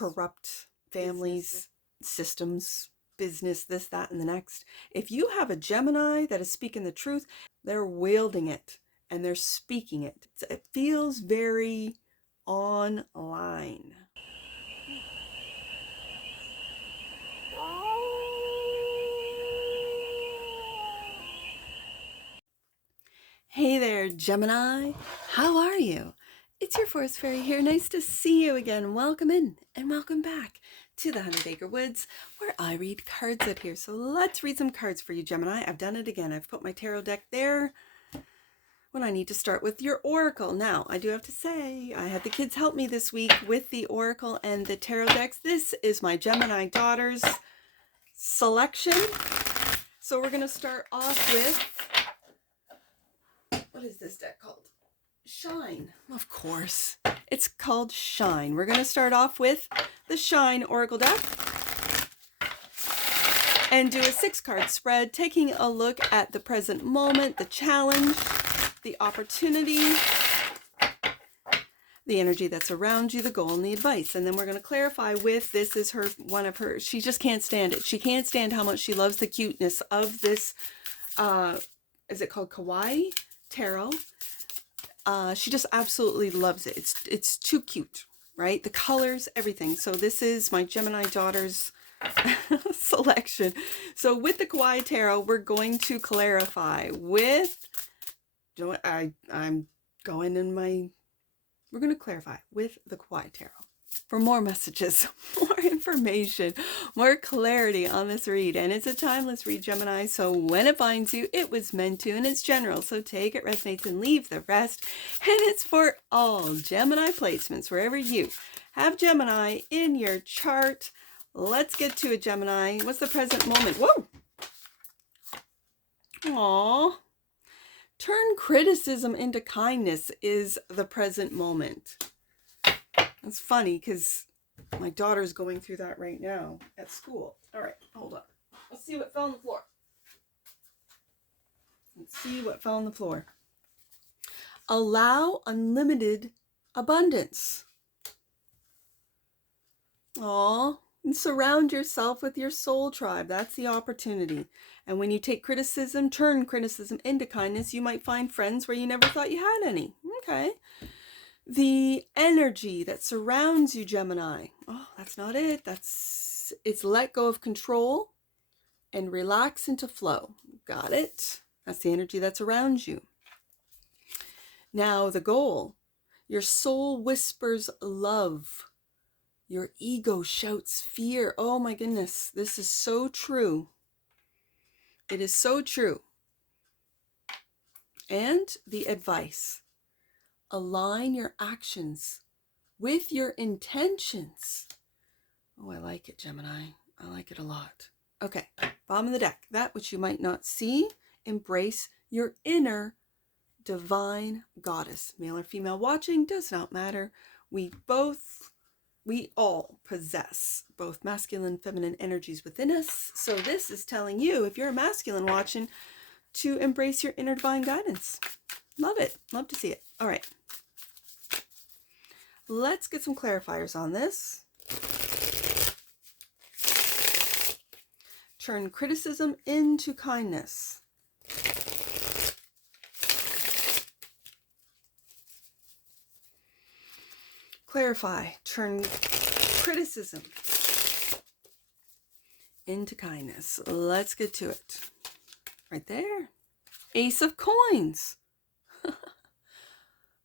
corrupt families, systems, business, this, that, and the next. If you have a Gemini that is speaking the truth, they're wielding it and they're speaking it. It feels very online. Hey there, Gemini. How are you? It's your Forest Fairy here. Nice to see you again. Welcome in and welcome back to the 100 Acre Woods, where I read cards out here. So let's read some cards for you, Gemini. I've done it again. I've put my tarot deck there when I need to start with your oracle. Now, I do have to say, I had the kids help me this week with the oracle and the tarot decks. This is my Gemini daughter's selection. So we're going to start off with, what is this deck called? Shine. Of course. It's called Shine. We're going to start off with the Shine Oracle deck and do a 6-card spread, taking a look at the present moment, the challenge, the opportunity, the energy that's around you, the goal, and the advice. And then we're going to clarify with, this is her, one of her, she just can't stand it. She can't stand how much she loves the cuteness of this, is it called KAWAII Tarot? She just absolutely loves it. It's too cute, right? The colors, everything. So this is my Gemini daughter's selection. So with the KAWAII Tarot, we're going to clarify with, I'm going in my, we're going to clarify with the KAWAII Tarot. For more messages, more information, more clarity on this read. And it's a timeless read, Gemini, so when it finds you, it was meant to, and it's general. So take it, resonates, and leave the rest. And it's for all Gemini placements, wherever you have Gemini in your chart. Let's get to it, Gemini. What's the present moment? Whoa! Aww. Turn criticism into kindness is the present moment. It's funny because my daughter's going through that right now at school. All right, hold on. Let's see what fell on the floor. Let's see what fell on the floor. Allow unlimited abundance. Aw, and surround yourself with your soul tribe. That's the opportunity. And when you take criticism, turn criticism into kindness, you might find friends where you never thought you had any. Okay. The energy that surrounds you, Gemini. Oh, that's not it. It's let go of control and relax into flow. Got it? That's the energy that's around you. Now, the goal. Your soul whispers love. Your ego shouts fear. Oh my goodness. This is so true. It is so true. And the advice. Align your actions with your intentions. Oh, I like it, Gemini. I like it a lot. Okay, bottom of the deck. That which you might not see, embrace your inner divine goddess. Male or female watching, does not matter. We all possess both masculine and feminine energies within us. So this is telling you, if you're a masculine watching, to embrace your inner divine guidance. Love it. Love to see it. All right. Let's get some clarifiers on this. Turn criticism into kindness. Clarify. Turn criticism into kindness. Let's get to it. Right there. Ace of Coins.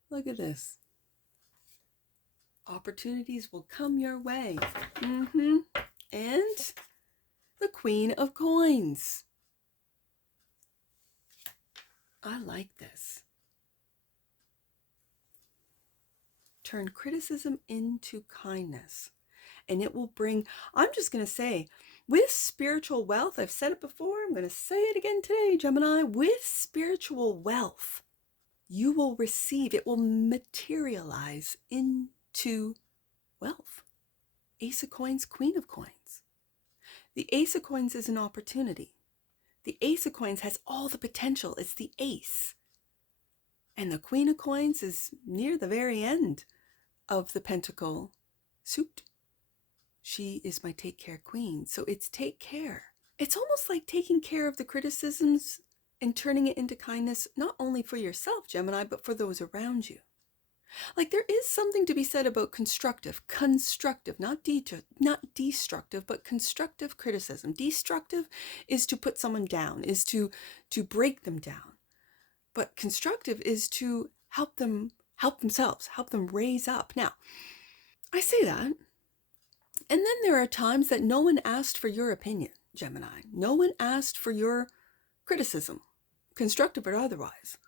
Look at this. Opportunities will come your way. And the Queen of Coins. I like this. Turn criticism into kindness. And it will bring, I'm just going to say, with spiritual wealth, I've said it before, I'm going to say it again today, Gemini, with spiritual wealth, you will receive, it will materialize into wealth. Ace of Coins, Queen of Coins. The Ace of Coins is an opportunity. The Ace of Coins has all the potential. It's the ace. And the Queen of Coins is near the very end of the pentacle suit. She is my take care queen. So it's take care. It's almost like taking care of the criticisms and turning it into kindness, not only for yourself, Gemini, but for those around you. Like there is something to be said about constructive, not destructive, but constructive criticism. Destructive is to put someone down, is to break them down. But constructive is to help them help themselves, help them raise up. Now, I say that. And then there are times that no one asked for your opinion, Gemini. No one asked for your criticism, constructive or otherwise.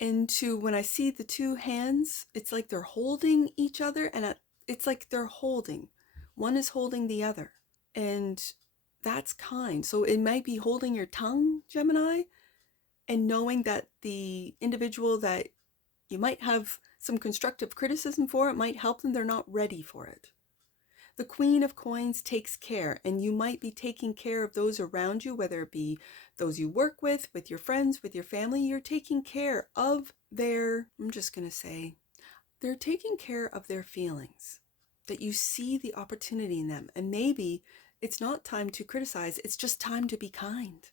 And when I see the two hands, it's like they're holding each other, and it's like they're holding. One is holding the other. And that's kind. So it might be holding your tongue, Gemini, and knowing that the individual that you might have some constructive criticism for, it might help them. They're not ready for it. The Queen of Coins takes care, and you might be taking care of those around you, whether it be those you work with your friends, with your family. You're taking care of their, I'm just going to say, they're taking care of their feelings, that you see the opportunity in them. And maybe it's not time to criticize, it's just time to be kind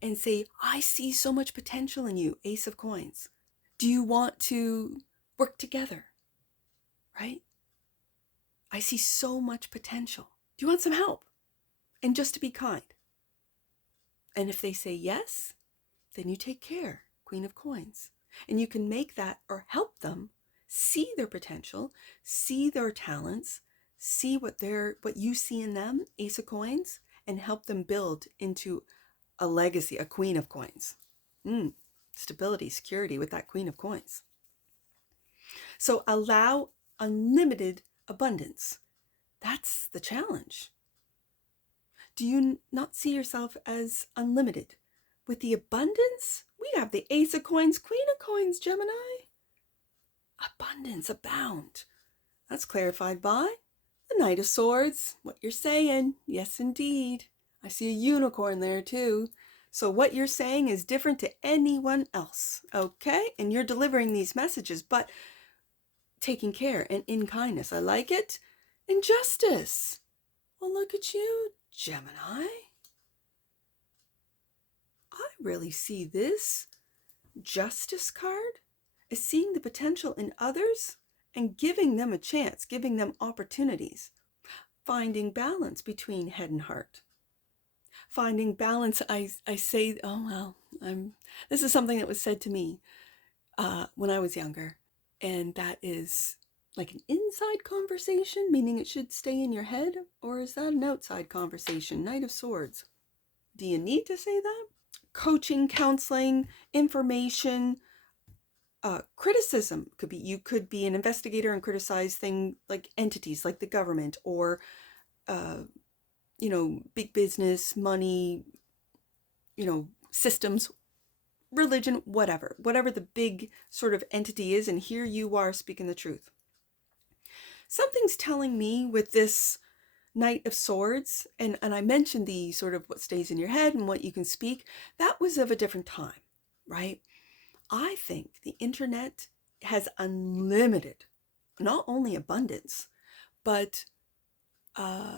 and say, I see so much potential in you, Ace of Coins. Do you want to work together? Right? I see so much potential. Do you want some help? And just to be kind. And if they say yes, then you take care, Queen of Coins. And you can make that or help them see their potential, see their talents, see what you see in them, Ace of Coins, and help them build into a legacy, a Queen of Coins. Stability, security with that Queen of Coins. So allow unlimited abundance. That's the challenge. Do you not see yourself as unlimited? With the abundance, we have the Ace of Coins, Queen of Coins, Gemini. Abundance, abound. That's clarified by the Knight of Swords. What you're saying, yes indeed. I see a unicorn there too. So what you're saying is different to anyone else, okay? And you're delivering these messages, but taking care and in kindness. I like it. And justice. Well, look at you, Gemini. I really see this justice card as seeing the potential in others and giving them a chance, giving them opportunities. Finding balance between head and heart. Finding balance, I say, this is something that was said to me when I was younger. And that is like an inside conversation, meaning it should stay in your head, or is that an outside conversation? Knight of Swords. Do you need to say that? Coaching, counseling, information, criticism could be, you could be an investigator and criticize things like entities like the government or, big business, money, systems, religion, whatever the big sort of entity is. And here you are speaking the truth. Something's telling me with this Knight of Swords, and I mentioned the sort of what stays in your head and what you can speak, that was of a different time, right? I think the internet has unlimited, not only abundance, but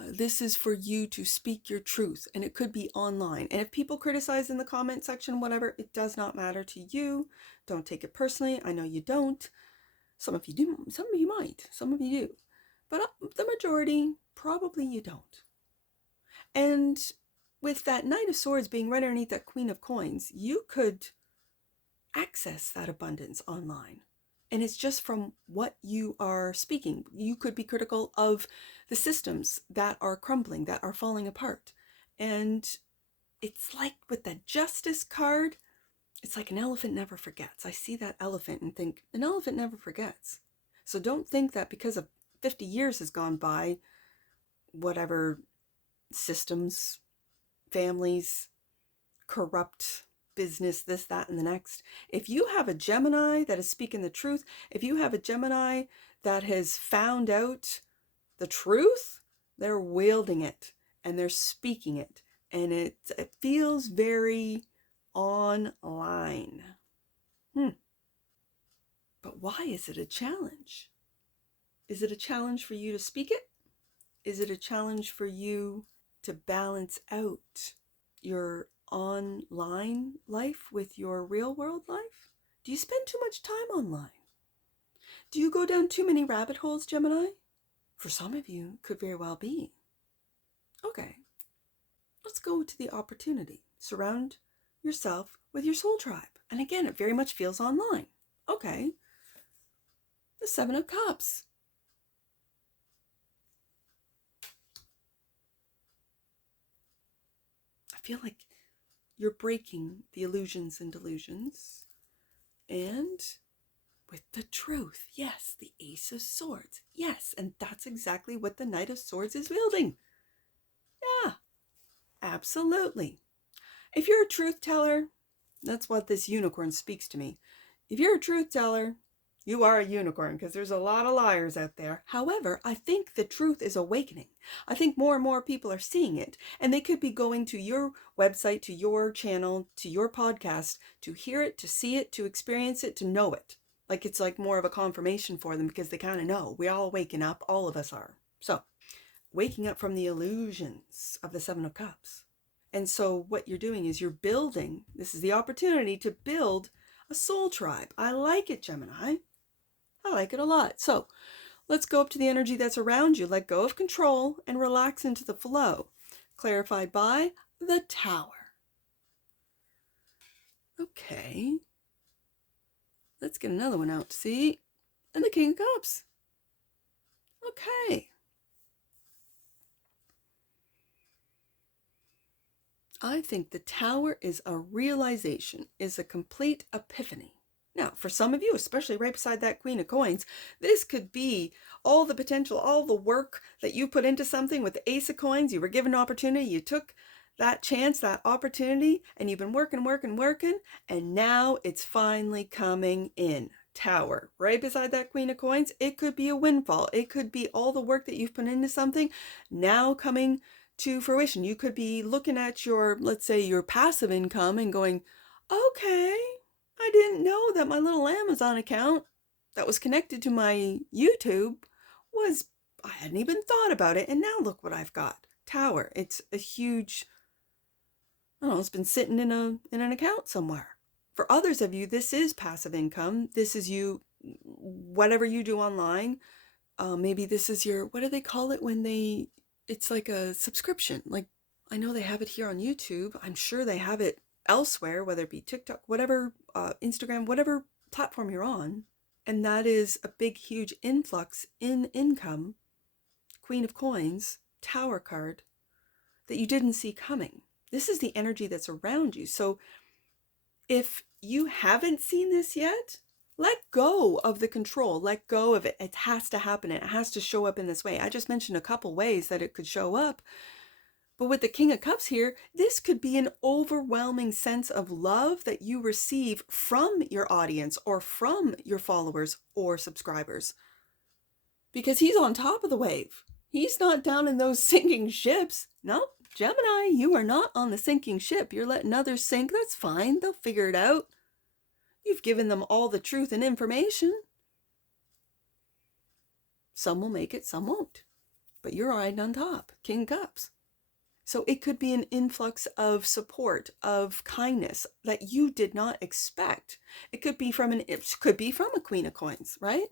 this is for you to speak your truth, and it could be online. And if people criticize in the comment section, whatever, it does not matter to you. Don't take it personally. I know you don't. Some of you do. Some of you might. Some of you do. But the majority, probably you don't. And with that Knight of Swords being right underneath that Queen of Coins, you could access that abundance online. And it's just from what you are speaking. You could be critical of the systems that are crumbling, that are falling apart. And it's like with the Justice card, it's like an elephant never forgets. I see that elephant and think, an elephant never forgets. So don't think that because of 50 years has gone by, whatever systems, families, corrupt business, this, that, and the next. If you have a Gemini that is speaking the truth, if you have a Gemini that has found out the truth, they're wielding it and they're speaking it. And it feels very online. But why is it a challenge? Is it a challenge for you to speak it? Is it a challenge for you to balance out your online life with your real world life? Do you spend too much time online? Do you go down too many rabbit holes, Gemini? For some of you, it could very well be. Okay, let's go to the opportunity. Surround yourself with your soul tribe. And again, it very much feels online. Okay, the Seven of Cups. I feel like you're breaking the illusions and delusions. And with the truth. Yes, the Ace of Swords. Yes, and that's exactly what the Knight of Swords is wielding. Yeah, absolutely. If you're a truth teller, that's what this unicorn speaks to me. If you're a truth teller, you are a unicorn, because there's a lot of liars out there. However, I think the truth is awakening. I think more and more people are seeing it, and they could be going to your website, to your channel, to your podcast, to hear it, to see it, to experience it, to know it. Like it's like more of a confirmation for them, because they kind of know. We're all waking up. All of us are. So, waking up from the illusions of the Seven of Cups. And so what you're doing is you're building. This is the opportunity to build a soul tribe. I like it, Gemini. I like it a lot. So let's go up to the energy that's around you. Let go of control and relax into the flow. Clarified by the Tower. Okay. Let's get another one out to see. And the King of Cups. Okay. I think the Tower is a realization, is a complete epiphany. Now, for some of you, especially right beside that Queen of Coins, this could be all the potential, all the work that you put into something with the Ace of Coins. You were given an opportunity, you took that chance, that opportunity, and you've been working, and now it's finally coming in. Tower, right beside that Queen of Coins. It could be a windfall. It could be all the work that you've put into something now coming to fruition. You could be looking at your, let's say, your passive income and going, okay, I didn't know that my little Amazon account that was connected to my YouTube was, I hadn't even thought about it. And now look what I've got. Tower. It's a huge, I don't know, it's been sitting in an account somewhere. For others of you, this is passive income. This is you, whatever you do online. Maybe this is your, what do they call it when they, it's like a subscription. Like, I know they have it here on YouTube. I'm sure they have it elsewhere, whether it be TikTok, whatever, Instagram, whatever platform you're on. And that is a big, huge influx in income. Queen of Coins, Tower card, that you didn't see coming. This is the energy that's around you. So if you haven't seen this yet, let go of the control. Let go of it. It has to happen. It has to show up in this way. I just mentioned a couple ways that it could show up. But with the King of Cups here, this could be an overwhelming sense of love that you receive from your audience or from your followers or subscribers. Because he's on top of the wave. He's not down in those sinking ships. No, Gemini, you are not on the sinking ship. You're letting others sink. That's fine. They'll figure it out. You've given them all the truth and information. Some will make it, some won't. But you're riding on top. King of Cups. So it could be an influx of support, of kindness that you did not expect. It could be from a Queen of Coins, right?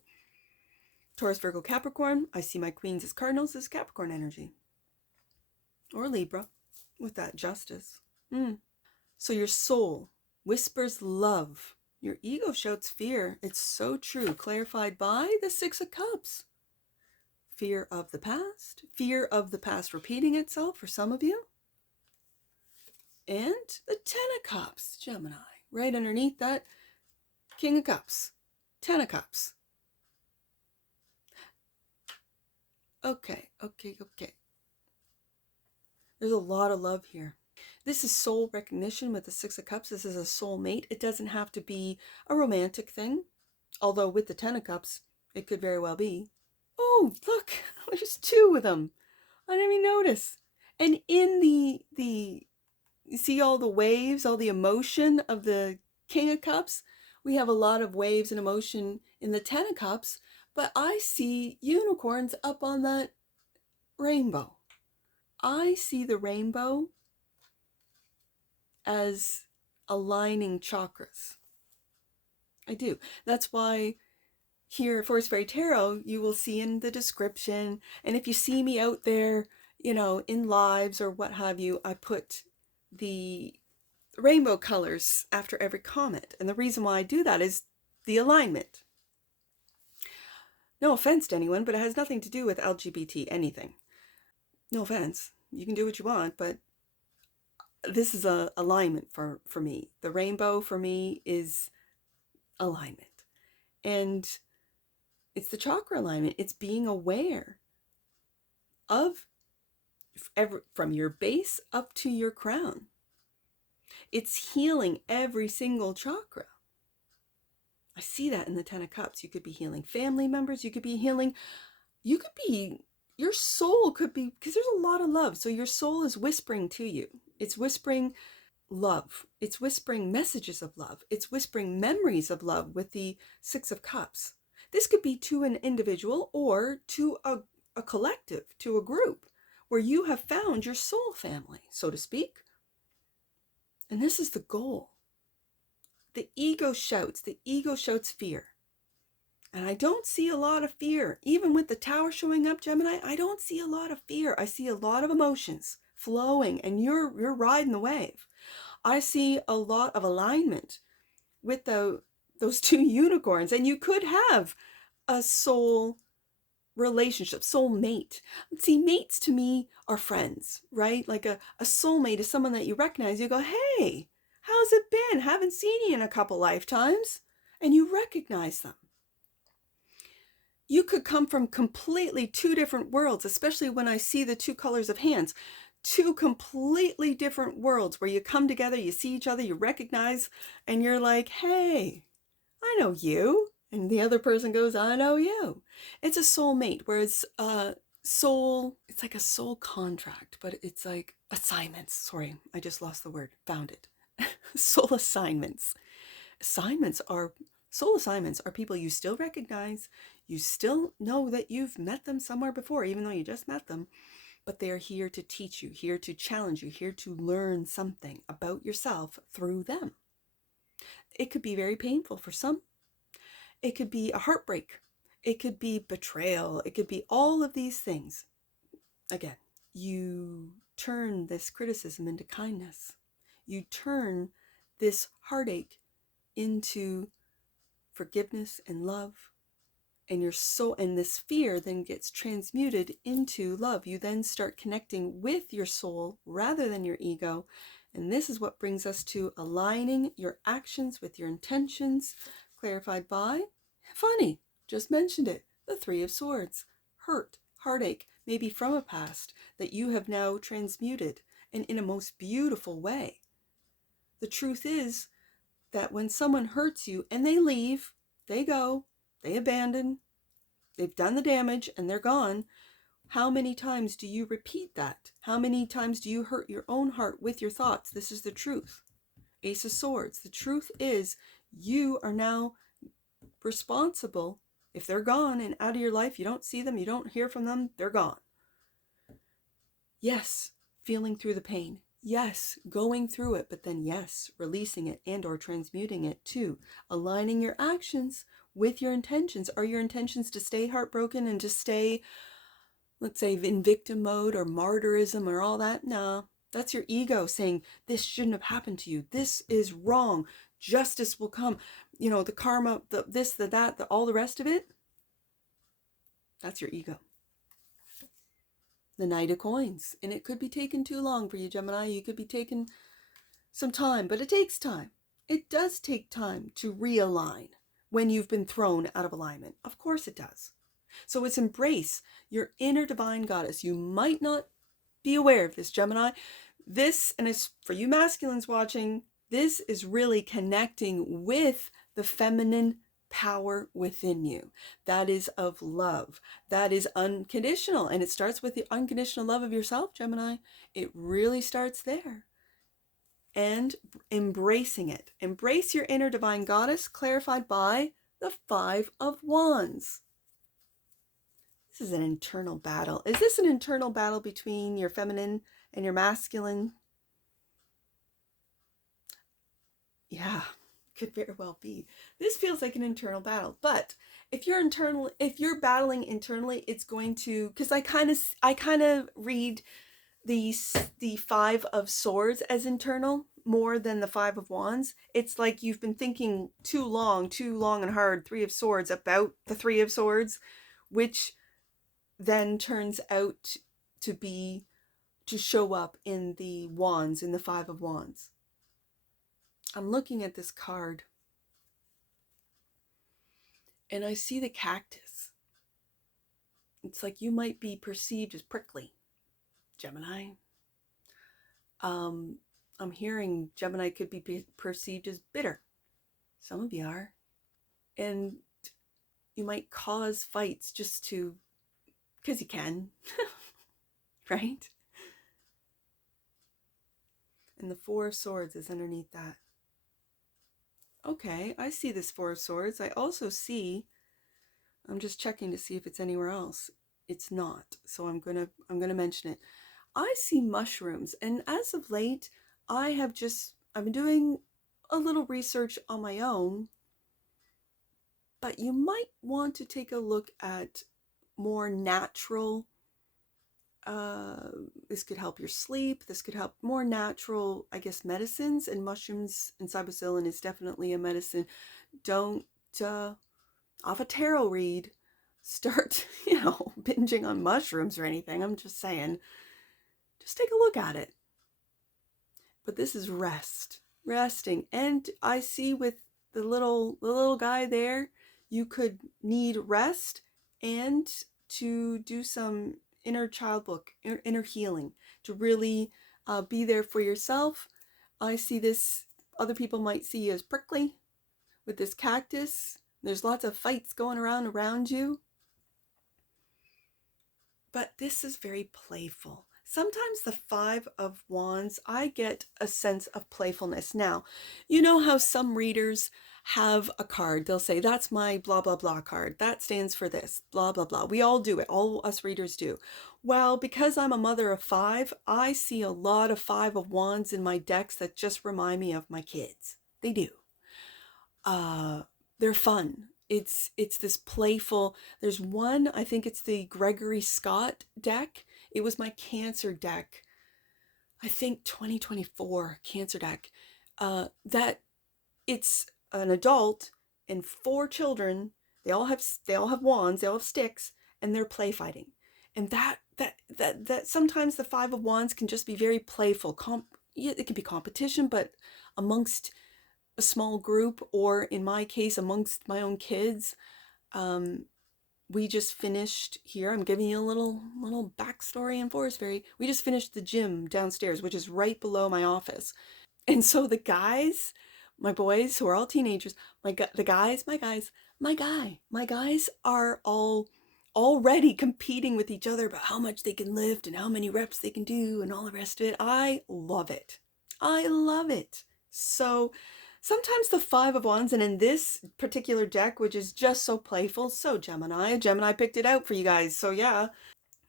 Taurus, Virgo, Capricorn. I see my queens as cardinals, as Capricorn energy. Or Libra, with that justice. So your soul whispers love. Your ego shouts fear. It's so true. Clarified by the Six of Cups. Fear of the past repeating itself for some of you. And the Ten of Cups, Gemini, right underneath that King of Cups, Ten of Cups. Okay. There's a lot of love here. This is soul recognition with the Six of Cups. This is a soul mate. It doesn't have to be a romantic thing, although with the Ten of Cups, it could very well be. Oh, look, there's two of them. I didn't even notice. And in the you see all the waves, all the emotion of the King of Cups? We have a lot of waves and emotion in the Ten of Cups, but I see unicorns up on that rainbow. I see the rainbow as aligning chakras. I do. That's why here at Forest Fairy Tarot, you will see in the description, and if you see me out there, you know, in lives or what have you, I put the rainbow colors after every comment. And the reason why I do that is the alignment. No offense to anyone, but it has nothing to do with LGBT anything. No offense. You can do what you want, but this is a alignment for me. The rainbow for me is alignment. And it's the chakra alignment. It's being aware of from your base up to your crown. It's healing every single chakra. I see that in the Ten of Cups. You could be healing family members. You could be healing, your soul could be, because there's a lot of love. So your soul is whispering to you. It's whispering love. It's whispering messages of love. It's whispering memories of love with the Six of Cups. This could be to an individual or to a collective, to a group where you have found your soul family, so to speak. And this is the goal. The ego shouts fear. And I don't see a lot of fear. Even with the Tower showing up, Gemini, I don't see a lot of fear. I see a lot of emotions flowing, and you're riding the wave. I see a lot of alignment with those two unicorns. And you could have a soul relationship, soul mate. See, mates to me are friends, right? Like a soulmate is someone that you recognize. You go, hey, how's it been? Haven't seen you in a couple lifetimes. And you recognize them. You could come from completely two different worlds, especially when I see the two colors of hands. Two completely different worlds where you come together, you see each other, you recognize, and you're like, hey, I know you. And the other person goes, I know you. It's a soulmate, whereas soul, it's like a soul contract, but it's like assignments. Sorry, I just lost the word, found it. Soul assignments. Soul assignments are people you still recognize. You still know that you've met them somewhere before, even though you just met them. But they are here to teach you, here to challenge you, here to learn something about yourself through them. It could be very painful for some. It could be a heartbreak. It could be betrayal. It could be all of these things. Again, you turn this criticism into kindness. You turn this heartache into forgiveness and love. And and this fear then gets transmuted into love. You then start connecting with your soul rather than your ego. And this is what brings us to aligning your actions with your intentions, clarified by, funny, just mentioned it, the Three of Swords. Hurt, heartache, maybe from a past that you have now transmuted, and in a most beautiful way. The truth is that when someone hurts you and they leave, they go, they abandon, they've done the damage and they're gone. How many times do you repeat that? How many times do you hurt your own heart with your thoughts? This is the truth. Ace of Swords. The truth is you are now responsible. If they're gone and out of your life, you don't see them, you don't hear from them, they're gone. Yes, feeling through the pain. Yes, going through it, but then yes, releasing it and or transmuting it too. Aligning your actions with your intentions. Are your intentions to stay heartbroken and to stay, let's say, in victim mode or martyrism or all that? No, that's your ego saying, this shouldn't have happened to you. This is wrong. Justice will come. You know, the karma, the this, the that, all the rest of it. That's your ego. The Knight of Coins. And it could be taking too long for you, Gemini. You could be taking some time, but it takes time. It does take time to realign when you've been thrown out of alignment. Of course it does. So it's embrace your inner divine goddess. You might not be aware of this, Gemini. This, and it's for you masculines watching, this is really connecting with the feminine power within you. That is of love. That is unconditional. And it starts with the unconditional love of yourself, Gemini. It really starts there. And embracing it. Embrace your inner divine goddess, clarified by the Five of Wands. This is an internal battle. Is this an internal battle between your feminine and your masculine? Yeah, could very well be. This feels like an internal battle, but if you're battling internally, it's going to, because I kind of read the 5 of Swords as internal more than the 5 of Wands. It's like you've been thinking too long and hard, 3 of Swords, about the 3 of Swords, which then turns out to show up in the Wands, in the 5 of Wands. I'm looking at this card and I see the cactus. It's like you might be perceived as prickly, Gemini. I'm hearing Gemini could be perceived as bitter. Some of you are. And you might cause fights just to, because you can, right? And the 4 of Swords is underneath that. Okay, I see this 4 of Swords. I also see, I'm just checking to see if it's anywhere else. It's not, so I'm gonna mention it. I see mushrooms, and as of late, I've been doing a little research on my own, but you might want to take a look at more natural, this could help your sleep, this could help more natural, I guess, medicines, and mushrooms and cybacillin is definitely a medicine. Don't, off a tarot read, start, binging on mushrooms or anything. I'm just saying, just take a look at it. But this is resting. And I see with the little guy there, you could need rest and to do some inner child work, inner healing, to really be there for yourself. I see this, other people might see you as prickly with this cactus. There's lots of fights going around you. But this is very playful. Sometimes the 5 of Wands, I get a sense of playfulness. Now, you know how some readers have a card. They'll say, that's my blah, blah, blah card. That stands for this, blah, blah, blah. We all do it. All us readers do. Well, because I'm a mother of 5, I see a lot of 5 of Wands in my decks that just remind me of my kids. They do. They're fun. It's this playful, there's one, I think it's the Gregory Scott deck. It was my Cancer deck, I think 2024 Cancer deck, that it's an adult and 4 children. They all have wands, they all have sticks, and they're play fighting. And that sometimes the 5 of Wands can just be very playful. It can be competition, but amongst a small group, or in my case, amongst my own kids. We just finished here. I'm giving you a little backstory in Forest Fairy. We just finished the gym downstairs, which is right below my office. And so the guys, my boys who are all teenagers, my guys are all already competing with each other about how much they can lift and how many reps they can do and all the rest of it. I love it. So sometimes the 5 of Wands, and in this particular deck, which is just so playful, so Gemini picked it out for you guys. So yeah,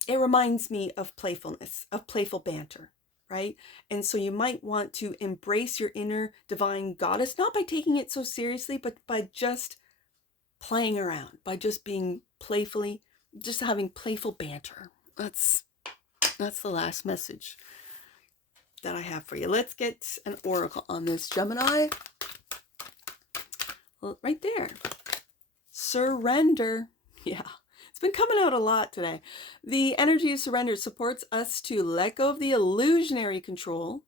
it reminds me of playfulness, of playful banter, right? And so you might want to embrace your inner divine goddess, not by taking it so seriously, but by just playing around, by just being playfully, just having playful banter. That's the last message that I have for you. Let's get an oracle on this, Gemini. Right there. Surrender. Yeah, it's been coming out a lot today. The energy of surrender supports us to let go of the illusionary control.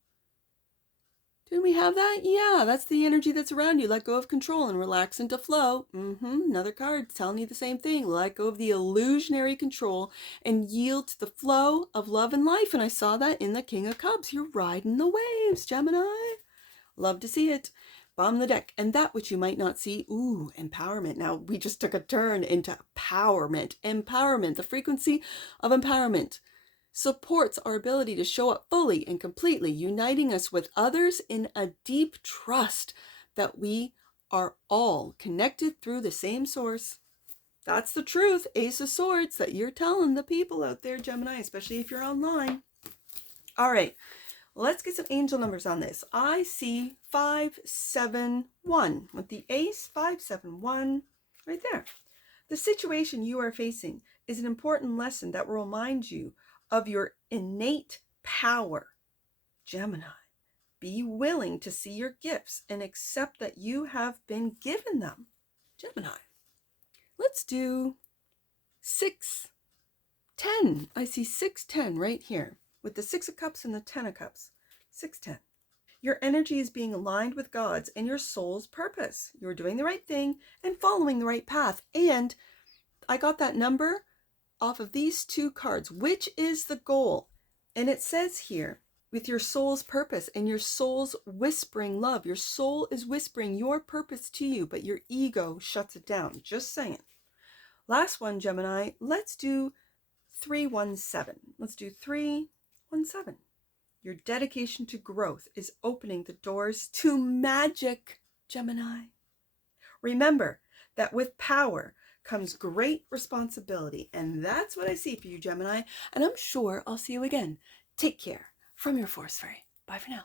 Didn't we have that? Yeah, that's the energy that's around you. Let go of control and relax into flow. Another card telling you the same thing. Let go of the illusionary control and yield to the flow of love and life. And I saw that in the King of Cups. You're riding the waves, Gemini. Love to see it. Bottom of the deck. And that which you might not see. Ooh, empowerment. Now, we just took a turn into empowerment. Empowerment, the frequency of empowerment, supports our ability to show up fully and completely, uniting us with others in a deep trust that we are all connected through the same source. That's the truth. Ace of Swords that you're telling the people out there, Gemini, especially if you're online. All right, let's get some angel numbers on this. I see 571 with the ace, 571 right there. The situation you are facing is an important lesson that will remind you of your innate power. Gemini, be willing to see your gifts and accept that you have been given them. Gemini, let's do 610. I see 610 right here with the 6 of Cups and the 10 of Cups. 610. Your energy is being aligned with God's and your soul's purpose. You're doing the right thing and following the right path. And I got that number off of these 2 cards, which is the goal. And it says here, with your soul's purpose and your soul's whispering love. Your soul is whispering your purpose to you, but your ego shuts it down. Just saying. Last one, Gemini, let's do 317. Let's do 317. Your dedication to growth is opening the doors to magic, Gemini. Remember that with power comes great responsibility, and that's what I see for you, Gemini, and I'm sure I'll see you again. Take care from your Force Fairy. Bye for now.